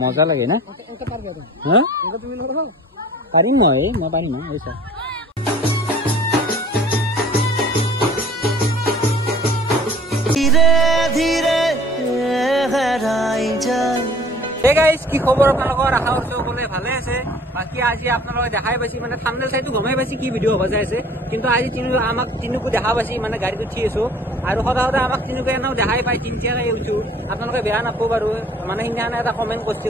মজা লাগে না হ্যাঁ পাৰিম মই পাৰিম এইছা ধীৰে ধীৰে হেৰাই যায়। Hey guys, কি খবৰ আপোনালোকৰ? আশা কৰিছো সকলোৱে ভালে আছে। বাকি আজি আপোনালোকে দেখাই পাইছি মানে থাম্বনেল চাইটো গমাই পাইছি কি ভিডিও হ'ব যাইছে, কিন্তু আজি আমাক তিনুকো দেখা পাইছি মানে গাড়ীত উঠি আছো আৰু সদায় আমাক তিনুকে এনেও দেখাই পাই তিনটিয়াকে উঠো। আপোনালোকে বেয়া নাপাব বাৰু, মানে সিদিনা এটা কমেণ্ট কৰিছে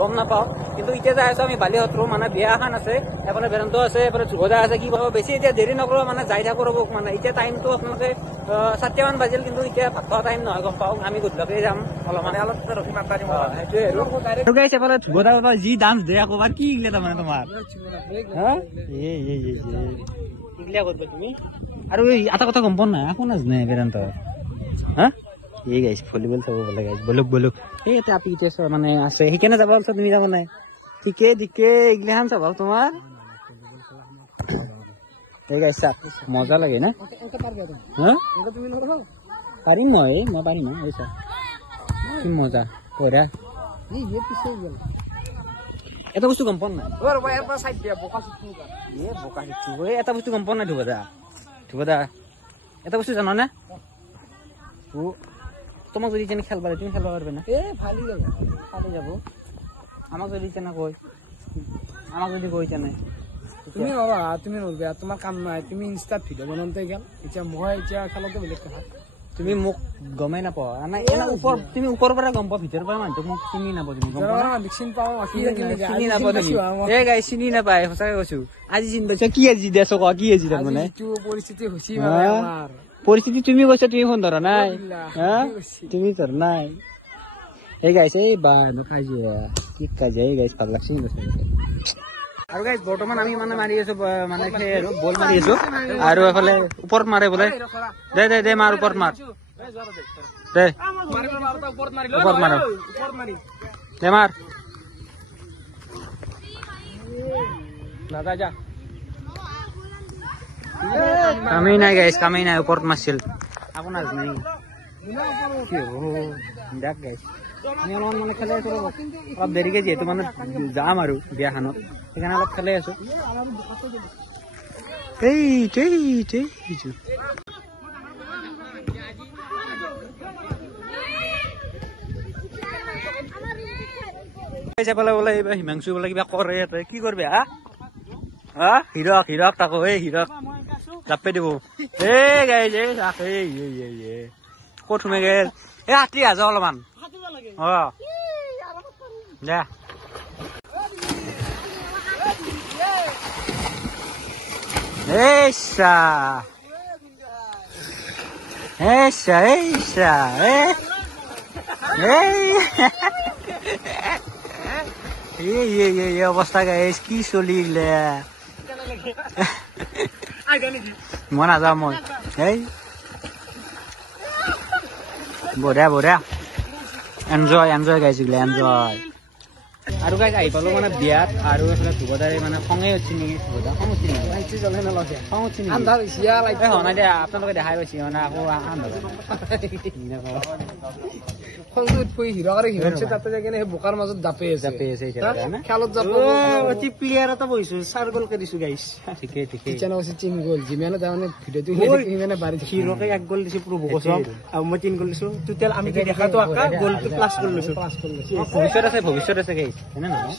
গম নাপাওঁ, কিন্তু এতিয়া যাই আছো আমি বালিহতৰো মানে বিয়া এখন আছে, এফালে বেদান্ত আছে, এফালে ধ্ৰুৱদা আছে। কি কৰিব বেছি এতিয়া দেৰি নকৰো, মানে যাই থাকো ৰ'ব। মানে এতিয়া টাইমটো আপোনালোকে 7 মান বাজিল, কিন্তু এতিয়া ভাত খোৱা টাইম নহয় গম পাওঁ। আমি গধূলিকে যাম অলপমান, অলপ ৰখি মাত দিম সেইটোৱে আৰু গাইছ। এফালে ধ্ৰুৱদা যি ডান্স দিয়ে ক'বা কি ইগলা তাৰমানে তোমাৰ হা ইগলা ক'ত তুমি আৰু এটা কথা গম পোৱা নাই একো নাজানে বেদান্ত হা এই গাইছ ভলীবল চাব বোলে গাইছ বলুক বলুক এই আপি মানে আছে সেইকাৰণে যাব আছো তুমি যাব নাই ঠিকে ঠিকে এইগিলাখান চাবা তোমাৰ এই গাইছ মজা লাগে না হা পাৰিম মই পাৰিম এইছা কি মজা পঢ়া এটা বস্তু গম পোৱা নাই এটা বস্তু গম পোৱা নাই ধ্ৰুৱদা এটা বস্তু জানা নে তোমাক যদি তেনে খেলবা তুমি খেলবা পাৰবে না ভালে যাব আমাক যদি তেনে কয় আমাক যদি কৈ তেনে তুমি বাবা তুমি নলবা তোমাৰ কাম নাই তুমি ইনষ্টাত ভিডিঅ' বনাওঁতে গেল এতিয়া মই এতিয়া খেলতে বেলেগ কথা তুমি মোক গমেই নাপাও না এনা ওপৰ তুমি ওপৰৰ পৰা গম পাও ভিতৰৰ পৰা মানুহ মোক চিনি নাপাও তুমি গম পাও না চিনি পাও চিনি নাপাও তুমি এই গাই চিনি নাপায় সঁচাকে কৈছো আজি চিনি পাইছা কি আজি দেছ ক কি আজি তাৰ মানে এইটো পৰিস্থিতি হৈছি মানে আমাৰ পৰিস্থিতি তুমি কৈছা তুমি ফোন ধৰা নাই হা তুমি ধৰ নাই এই গাইছ এই বা নকাজিয়া কি কাজিয়া এই গাইছ ভাল লাগছে আৰু গাইছ বৰ্তমান আমি মানে মাৰি আছো মানে আৰু বল মাৰি আছো আৰু এফালে ওপৰত মাৰে বোলে দে দে দে মাৰ ওপৰত মাৰ দে ওপৰত মাৰ দে মাৰ দাদা যা কামেই নাই গাইছ কামেই নাই ওপৰত মাৰছিল একো নাজানে কি হ'ব দেখ গাইছ আমি অলপমান মানে খেলাই আছো অলপ দেৰিকে যিহেতু মানে যাম আৰু বিয়াখনত সেইকাৰণে অলপ খেলাই আছো বোলে এইবাৰ হিমাংশু বোলে কিবা কৰে ইয়াতে কি কৰবি হা হিৰক তাকো এই হিৰক জাপে দিব এই গাইছ ক'ত সোমাই গেল এই হাতী আজ অলপমান দে অৱস্থা গাইছ কি চলিলে মই নাযাওঁ মই এই বঢ়িয়া এনজয় গাইছ এইগিলা এনজয় আৰু গাইছ আহি পালো মানে বিয়াত আৰু এইফালে ধ্ৰুৱদাৰে মানে খঙে উঠি নেকি ধ্ৰুৱদা খং উঠি নেকি নাই দে আপোনালোকে দেখাই পাইছে মানে আকৌ বোকাৰ মাজত জাপে আছে খেলত প্লেয়াৰ এটা বহিছো 4 গ'লকে দিছো গাইছ ঠিকে তিন গ'ল যিমানে তাৰমানে ভিডিঅ'টো সিমানে বাঢ়ি হিৰকে 1 গ'ল দিছো প্ৰভু কসম আৰু মই 3 গ'ল দিছো টোটেল আমি দেখাটো আকা গ'লটো প্লাছ কৰি লৈছো ভৱিষ্যত আছে গাইছ হেনে নহয়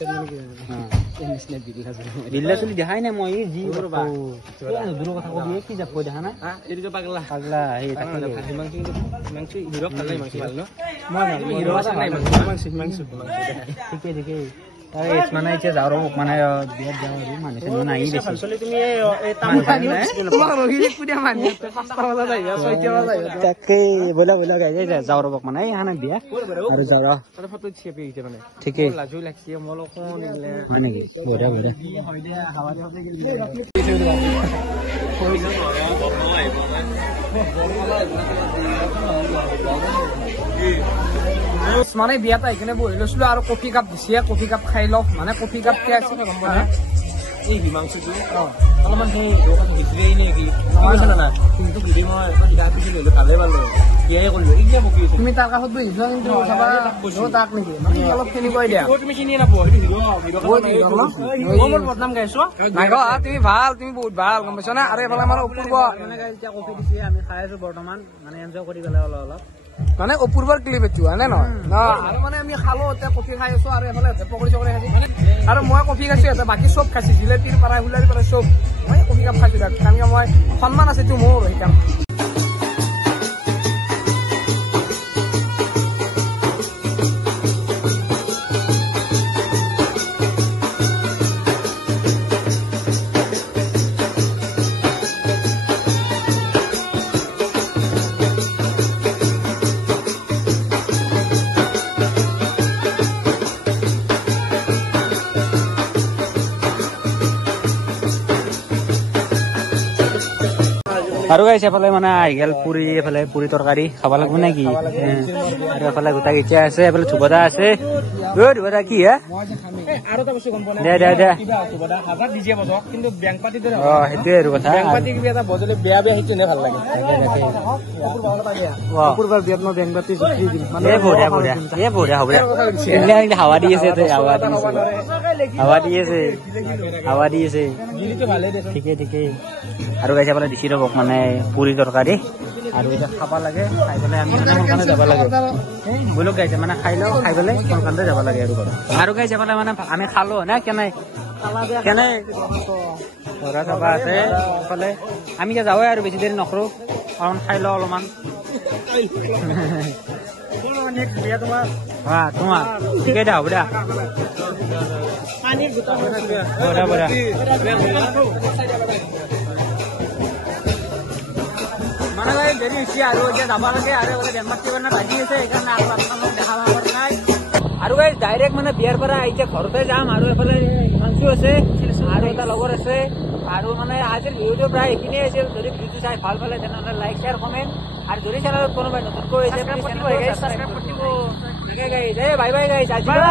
বিল্লা চলি দেখাই নাই মই যি কৰবা দূৰ কথা কবি কি যাব দেখা না এইটো পাগলা এই হিমাংশু হিৰক ভাল ন ঠিকে মানে এতিয়া যাওঁ মানে বিয়াত যাওঁ আৰু মানুহ নাই তাকে বলা গাই যাওঁ ৰ'বক মানে এইখানে বিয়া আৰু যাওঁ ঠিকেই হয় নেকি বঢ়িয়া মানে বিয়াত আহি কিনে বহি লৈছিলো আৰু কফি কাপ দিছে কফি কাপ খাই লওঁ মানে কফি কাপ কে আছে গম পোৱা এই হিমাংশু অলপমান সেই ভিতৰি নেকি না কিন্তু ঘূৰি মই কিবা পিছিলো ভালে পালো কিয়াই কৰিলো এতিয়া বকি আছো তুমি তাৰ কাষত বহিছা কিন্তু চাবা তাক নেকি মানে অলপ তেনেকুৱাই দিয়া তুমি চিনি নাপোৱা মোৰ বদনাম গাইছো নাই তুমি ভাল তুমি বহুত ভাল গম পাইছ না আৰু এইফালে আমাৰ অপূৰ্ব মানে এতিয়া কফি দিছে আমি খাই আছো বৰ্তমান মানে এনজয় কৰি পেলাই অলপ মানে অপূৰ্বৰ ক্লিপ এইটো হয়নে নহয় আৰু মানে আমি খালো এতিয়া কফি খাই আছো আৰু এইফালে পকৰি চকৰি খাইছো আৰু মই কফি খাইছো ইয়াতে বাকী চব খাইছো জিলেপিৰ পৰা হুলাৰিৰ পৰা চব মই কফি কাপ খাইছো তাত কাৰণ মই সন্মান আছে মোৰ সেইকাৰণে আৰু গাইছে এফালে মানে আহি গেল পুৰি এফালে পুৰি তৰকাৰী খাব লাগিব নেকি আৰু এফালে গোটা গিটা আছে এফালে ধুবদা আছে ধুবদা কি হে আৰু এটা বস্তু গম পোৱা দে দে দে হাজাৰ দিছে বজক কিন্তু বেংক পাতি দৰে সেইটোৱে আৰু কথা বেংক পাতি কিবা এটা বজলে বেয়া বেয়া সেইটো ভাল লাগে অপূৰ্বৰ বিয়াত মই বেংক পাতি জুখি দিম মানে বঢ়িয়া বঢ়িয়া বঢ়িয়া হ'ব হাৱা দি আছে হাৱা দি আছে ঠিকে ঠিকে আৰু গাইছে পেলাই দেখি ৰ'ব মানে পুৰি তৰকাৰী আৰু এতিয়া খাব লাগে খাই পেলাই আমি মানে সোনকালে যাব লাগে বোলো গাইছে মানে খাই লওঁ খাই পেলাই সোনকালে যাব লাগে আৰু গাইছে পেলাই মানে আমি খালো না কেনে ঘৰা চাবা আছে এইফালে আমি এতিয়া যাওঁৱে আৰু বেছি দেৰি নকৰো কাৰণ খাই লওঁ অলপমান তোমাৰ ঠিকেই দে হ'ব দে মানে দেৰি হৈছে আৰু এতিয়া যাব লাগে আৰু বেমাৰটি মানে লাগি আছে সেইকাৰণে আৰু আপোনালোক দেখা পাব নাই আৰু এই ডাইৰেক্ট মানে বিয়াৰ পৰা এতিয়া ঘৰতে যাম আৰু এইফালে হিমাংশু আছে আৰু এটা লগৰ আছে আৰু মানে আজিৰ ভিডিঅ'টো প্ৰায় এইখিনিয়ে আছিল যদি ভিডিঅ'টো চাই ভাল পালে তেনেহ'লে লাইক শ্বেয়াৰ কমেণ্ট আৰু যদি চেনেলত কোনোবাই নতুনকৈ হৈছে বাই বাই গাইজ আজি বাই বাই